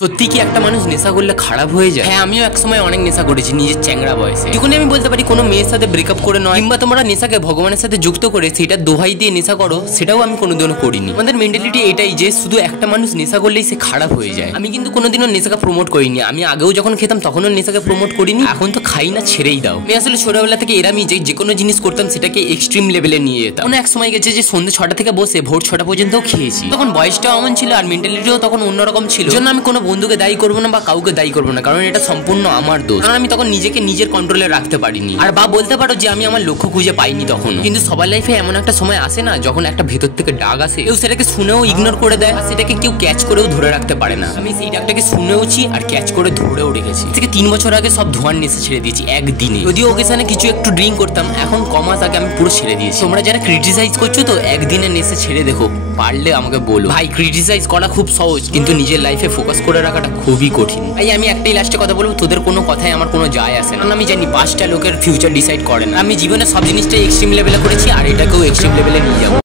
সত্যি কি একটা মানুষ নেশা করলে খারাপ হয়ে যায়? হ্যাঁ, আমিও এক সময় অনেক নেশা করেছি নিজের চ্যাংড়া বয়সে। এটুকুনি আমি বলতে পারি কোনো মেয়ের সাথে ব্রেকআপ করে নয়, কিংবা তোমরা নেশাকে ভগবানের সাথে যুক্ত করে সেটা দোহাই দিয়ে নেশা করো, সেটাও আমি কোনোদিনও করিনি। আমাদের মেন্টালিটি এটাই যে শুধু একটা মানুষ নেশা করলেই সে খারাপ হয়ে যায়। আমি কিন্তু কোনোদিনও নেশাকে প্রমোট করিনি। আমি আগেও যখন খেতাম তখনও নেশাকে প্রমোট করিনি, এখন তো খাই না, ছেড়েই দাও। আমি আসলে ছোটবেলা থেকে এরামই যে কোনো জিনিস করতাম সেটাকে এক্সট্রিম লেভেলে নিয়ে যেতাম। কোনো এক সময় গেছে যে সন্ধ্যে 6টা থেকে বসে ভোর 6টা পর্যন্তও খেয়েছি। তখন বয়সটাও এমন ছিল আর মেন্টালিটিও তখন অন্যরকম ছিল। জন্য আমি কোনো বন্ধুকে দায়ী করবো না বা কাউকে দায়ী করবো না, কারণ এটা সম্পূর্ণ আমার দোষ। কারণ আমি তখন নিজেকে নিজের কন্ট্রোলে রাখতে পারিনি। আর বা বলতে পারো যে আমি আমার লক্ষ্য খুঁজে পাইনি তখন। কিন্তু সবার লাইফে এমন একটা সময় আসে না যখন একটা ভেতর থেকে ডাক আসে, কেউ সেটাকে শুনেও ইগনোর করে দেয়, সেটাকে কেউ ক্যাচ করেও ধরে রাখতে পারে না। আমি সেই ডাকটাকে শুনেওছি আর ক্যাচ করে ধরেও রেখেছি। থেকে 3 বছর আগে সব ধোঁয়ার নেশা ছেড়ে দিয়েছি একদিনে। যদিও ওকেশনে কিছু একটু ড্রিঙ্ক করতাম, এখন কমাস আগে আমি পুরো ছেড়ে দিয়েছি। তোমরা যারা ক্রিটিসাইজ করছো তো একদিনের নেশা ছেড়ে দেখো, পারলে আমাকে বলো। ভাই, ক্রিটিসাইজ করা খুব সহজ, কিন্তু নিজের লাইফে ফোকাস করে রাখাটা খুবই কঠিন। ভাই, আমি একটাই লাস্টে কথা বলবো, তোদের কোনো কথায় আমার কোনো যায় আসে না। কারণ আমি জানি 5টা লোকের ফিউচার ডিসাইড করে না। আমি জীবনে সব জিনিসটাই এক্সট্রিম লেভেলে করেছি আর এটাকেও এক্সট্রিম লেভেলে নিয়ে যাবো।